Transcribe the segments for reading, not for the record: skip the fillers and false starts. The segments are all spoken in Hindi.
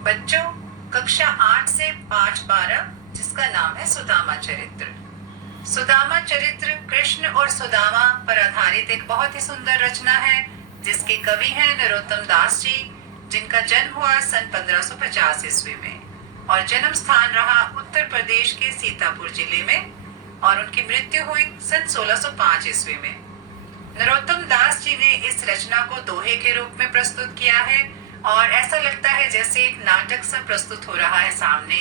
बच्चों, कक्षा 8 से पाठ 12 जिसका नाम है सुदामा चरित्र। सुदामा चरित्र कृष्ण और सुदामा पर आधारित एक बहुत ही सुंदर रचना है जिसके कवि हैं नरोत्तम दास जी, जिनका जन्म हुआ सन 1550 ईस्वी में और जन्म स्थान रहा उत्तर प्रदेश के सीतापुर जिले में और उनकी मृत्यु हुई सन 1605 ईस्वी में। नरोत्तम दास जी ने इस रचना को दोहे के रूप में प्रस्तुत किया है और ऐसा लगता है जैसे एक नाटक सा प्रस्तुत हो रहा है सामने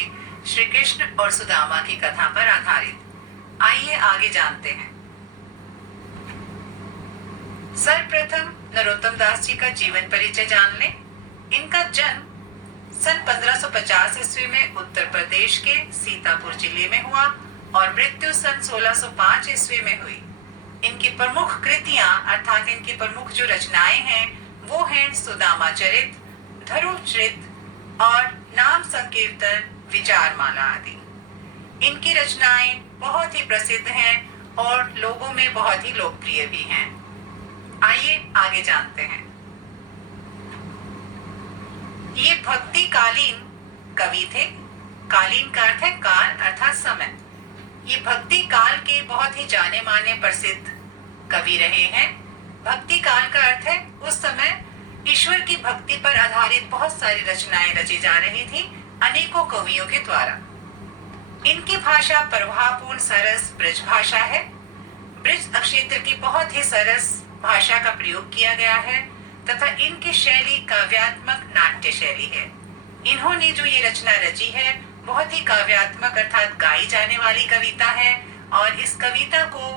श्री कृष्ण और सुदामा की कथा पर आधारित। आइए आगे जानते हैं। सर्वप्रथम नरोत्तम दास जी का जीवन परिचय जान लें। इनका जन्म सन 1550 ईस्वी में उत्तर प्रदेश के सीतापुर जिले में हुआ और मृत्यु सन 1605 ईस्वी में हुई। इनकी प्रमुख कृतियां अर्थात इनकी प्रमुख जो रचनाएं हैं वो हैं सुदामा चरित, धरुचरित और नाम संकीर्तन, विचारमाला आदि। इनकी रचनाएं बहुत ही प्रसिद्ध हैं और लोगों में बहुत ही लोकप्रिय भी हैं। आइए आगे जानते हैं। ये भक्ति कालीन कवि थे। कालीन का अर्थ है काल अर्थात समय। ये भक्ति काल के बहुत ही जाने माने प्रसिद्ध कवि रहे हैं। भक्ति काल का अर्थ है उस समय ईश्वर की भक्ति पर आधारित बहुत सारी रचनाएं रची जा रही थी अनेकों कवियों के द्वारा। इनकी भाषा प्रभावपूर्ण सरस ब्रज भाषा है। ब्रज क्षेत्र की बहुत ही सरस भाषा का प्रयोग किया गया है तथा इनकी शैली काव्यात्मक नाट्य शैली है। इन्होंने जो ये रचना रची है बहुत ही काव्यात्मक अर्थात गाई जाने वाली कविता है और इस कविता को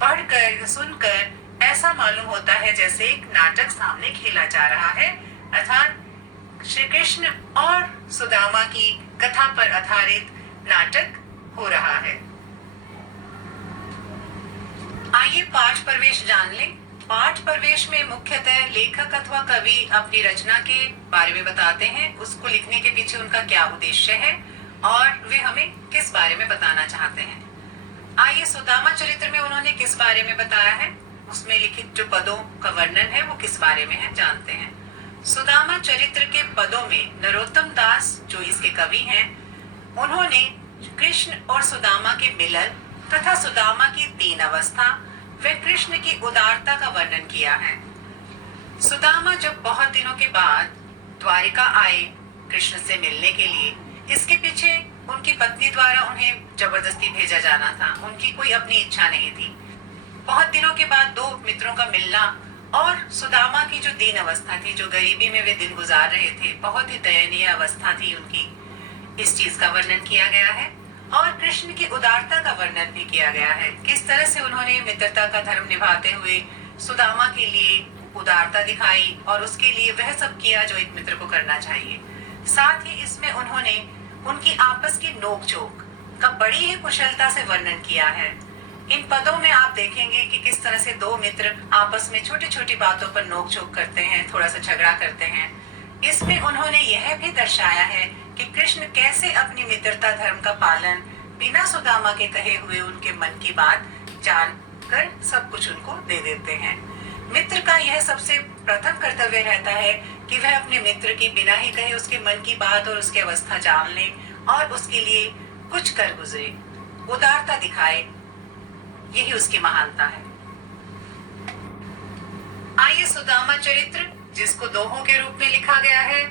पढ़कर सुनकर ऐसा मालूम होता है जैसे एक नाटक सामने खेला जा रहा है अर्थात श्री कृष्ण और सुदामा की कथा पर आधारित नाटक हो रहा है। आइए पाठ प्रवेश जान लें। पाठ प्रवेश में मुख्यतः लेखक अथवा कवि अपनी रचना के बारे में बताते हैं, उसको लिखने के पीछे उनका क्या उद्देश्य है और वे हमें किस बारे में बताना चाहते हैं। आइए सुदामा चरित्र में उन्होंने किस बारे में बताया है, उसमें लिखित जो पदों का वर्णन है वो किस बारे में है जानते हैं। सुदामा चरित्र के पदों में नरोत्तम दास जो इसके कवि हैं उन्होंने कृष्ण और सुदामा के मिलन तथा सुदामा की दीन अवस्था व कृष्ण की उदारता का वर्णन किया है। सुदामा जब बहुत दिनों के बाद द्वारिका आए कृष्ण से मिलने के लिए, इसके पीछे उनकी पत्नी द्वारा उन्हें जबरदस्ती भेजा जाना था, उनकी कोई अपनी इच्छा नहीं थी। बहुत दिनों के बाद दो मित्रों का मिलना और सुदामा की जो दीन अवस्था थी, जो गरीबी में वे दिन गुजार रहे थे, बहुत ही दयनीय अवस्था थी उनकी, इस चीज का वर्णन किया गया है। और कृष्ण की उदारता का वर्णन भी किया गया है, किस तरह से उन्होंने मित्रता का धर्म निभाते हुए सुदामा के लिए उदारता दिखाई और उसके लिए वह सब किया जो एक मित्र को करना चाहिए। साथ ही इसमें उन्होंने उनकी आपस की नोकझोंक का बड़ी ही कुशलता से वर्णन किया है। इन पदों में आप देखेंगे कि किस तरह से दो मित्र आपस में छोटी छोटी बातों पर नोकझोंक करते हैं, थोड़ा सा झगड़ा करते हैं। इसमें उन्होंने यह भी दर्शाया है कि कृष्ण कैसे अपनी मित्रता धर्म का पालन बिना सुदामा के कहे हुए उनके मन की बात जानकर सब कुछ उनको दे देते हैं। मित्र का यह सबसे प्रथम कर्तव्य रहता है कि वह अपने मित्र की बिना ही कहे उसके मन की बात और उसकी अवस्था जान ले और उसके लिए कुछ कर गुजरे, उदारता दिखाए, यही उसकी महानता है। आइए सुदामा चरित्र जिसको दोहों के रूप में लिखा गया है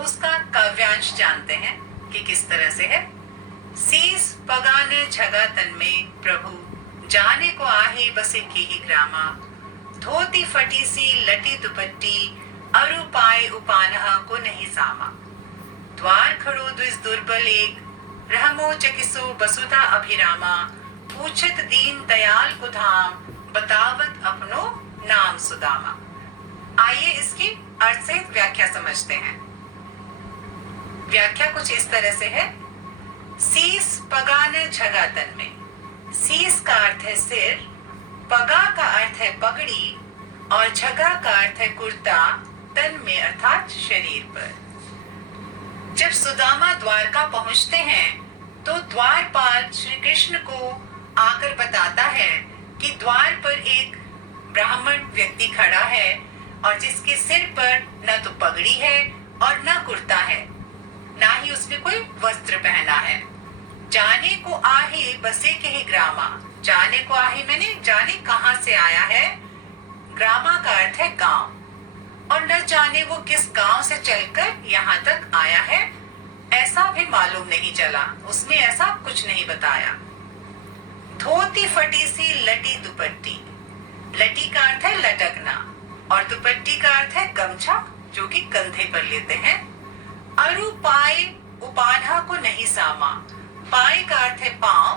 उसका काव्यांश जानते हैं कि किस तरह से है। सीस पगाने छगा तन में प्रभु जाने को आहे बसे की ही ग्रामा, धोती फटी सी लटी दुपट्टी अरु पाए उपानहा को नहीं सामा, द्वार खड़ो द्विज दुर्बल एक रहमो चकिसो बसुधा अभिरामा, पूछत दीन दयाल को धाम बतावत अपनो नाम सुदामा। आइए इसकी अर्थ से व्याख्या समझते हैं। व्याख्या कुछ इस तरह से है। सीस पगान झगातन में, सीस का अर्थ है सिर, पगा का अर्थ है पगड़ी और झगा का अर्थ है कुर्ता, तन में अर्थात शरीर पर। जब सुदामा द्वारका पहुंचते हैं तो द्वारपाल श्री कृष्ण को आकर बताता है कि द्वार पर एक ब्राह्मण व्यक्ति खड़ा है और जिसके सिर पर न तो पगड़ी है और न कुर्ता है, ना ही उसने कोई वस्त्र पहना है। जाने को आहे बसे के ही ग्रामा, जाने को आहे मैंने जाने कहां से आया है, ग्रामा का अर्थ है गांव, और न जाने वो किस गांव से चलकर यहाँ तक आया है, ऐसा भी मालूम नहीं चला, उसने ऐसा कुछ नहीं बताया। धोती फटी सी लटी दुपट्टी, लटी का अर्थ है लटकना और दुपट्टी का अर्थ है गमछा जो कि कंधे पर लेते हैं। अरु पाए उपान्हा को नहीं सामा, पाए का अर्थ है पांव,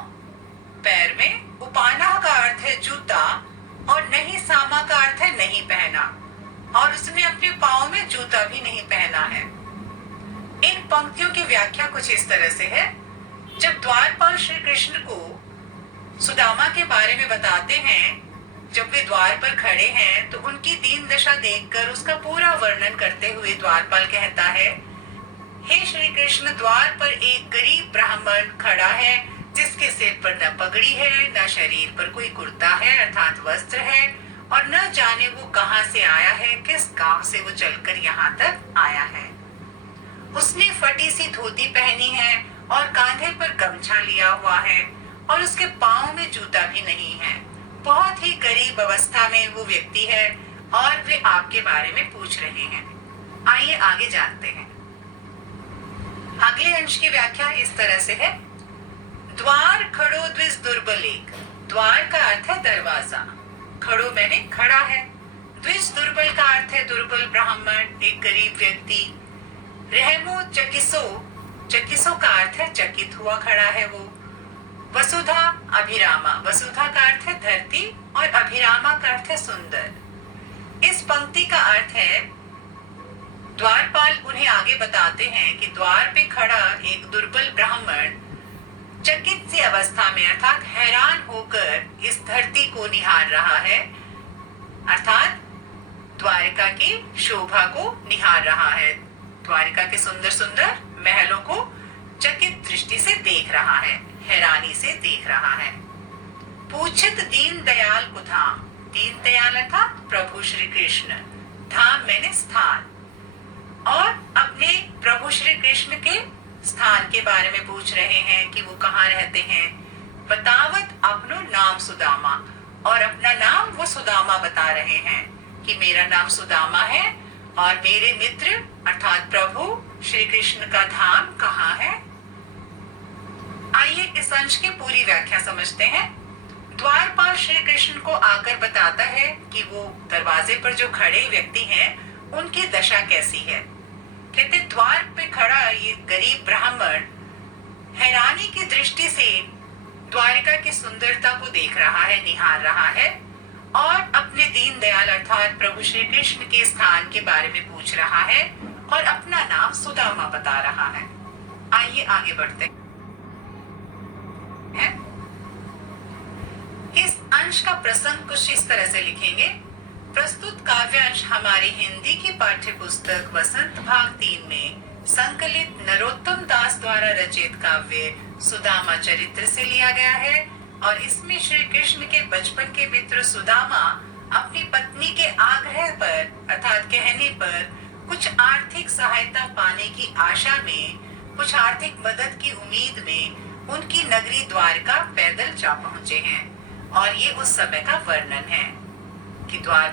पैर में, उपान्हा का अर्थ है जूता और नहीं सामा का अर्थ है नहीं पहना, और उसने अपने पांव में जूता भी नहीं पहना है। इन पंक्तियों की व्याख्या कुछ इस तरह से है। जब द्वारपाल श्री कृष्ण को सुदामा के बारे में बताते हैं, जब वे द्वार पर खड़े हैं तो उनकी दीन दशा देखकर उसका पूरा वर्णन करते हुए द्वारपाल कहता है, हे श्री कृष्ण, द्वार पर एक गरीब ब्राह्मण खड़ा है जिसके सिर पर न पगड़ी है, न शरीर पर कोई कुर्ता है अर्थात वस्त्र है, और न जाने वो कहां से आया है, किस गांव से वो चलकर यहाँ तक आया है। उसने फटी सी धोती पहनी है और कांधे पर गमछा लिया हुआ है और उसके पांव में जूता भी नहीं है। बहुत ही गरीब अवस्था में वो व्यक्ति है और वे आपके बारे में पूछ रहे हैं। आइए आगे जानते हैं। अगले अंश की व्याख्या इस तरह से है। द्वार खड़ो द्विज दुर्बल एक, द्वार का अर्थ है दरवाजा, खड़ो मैंने खड़ा है, द्विज दुर्बल का अर्थ है दुर्बल ब्राह्मण, एक गरीब व्यक्ति। रहमो चकिसो, चकिसो का अर्थ है चकित हुआ खड़ा है वो। वसुधा अभिरामा, वसुधा का अर्थ है धरती और अभिरामा का अर्थ है सुंदर। इस पंक्ति का अर्थ है, द्वारपाल उन्हें आगे बताते हैं कि द्वार पे खड़ा एक दुर्बल ब्राह्मण चकित सी अवस्था में अर्थात हैरान होकर इस धरती को निहार रहा है, अर्थात द्वारिका की शोभा को निहार रहा है, द्वारिका के सुंदर सुंदर महलों को चकित दृष्टि से देख रहा है, हैरानी से देख रहा है। पूछित दीन दयाल को धाम, दीन दयाल अर्थात प्रभु श्री कृष्ण, धाम मैंने स्थान, और अपने प्रभु श्री कृष्ण के स्थान के बारे में पूछ रहे हैं कि वो कहाँ रहते हैं। बतावत अपनो नाम सुदामा, और अपना नाम वो सुदामा बता रहे हैं कि मेरा नाम सुदामा है और मेरे मित्र अर्थात प्रभु श्री कृष्ण का धाम कहाँ है। आइए इस अंश की पूरी व्याख्या समझते हैं। द्वारपाल श्री कृष्ण को आकर बताता है कि वो दरवाजे पर जो खड़े व्यक्ति हैं उनकी दशा कैसी है। कहते द्वार पे खड़ा ये गरीब ब्राह्मण हैरानी की दृष्टि से द्वारिका की सुंदरता को देख रहा है, निहार रहा है, और अपने दीन दयाल अर्थात प्रभु श्री कृष्ण के स्थान के बारे में पूछ रहा है और अपना नाम सुदामा बता रहा है। आइए आगे बढ़ते हैं। इस अंश का प्रसंग कुछ इस तरह से लिखेंगे। प्रस्तुत काव्यांश हमारी हिंदी की पाठ्य पुस्तक वसंत भाग 3 में संकलित नरोत्तम दास द्वारा रचित काव्य सुदामा चरित्र से लिया गया है, और इसमें श्री कृष्ण के बचपन के मित्र सुदामा अपनी पत्नी के आग्रह पर अर्थात कहने पर कुछ आर्थिक सहायता पाने की आशा में, कुछ आर्थिक मदद की उम्मीद में उनकी नगरी द्वारका पैदल जा पहुंचे हैं, और ये उस समय का वर्णन है कि द्वार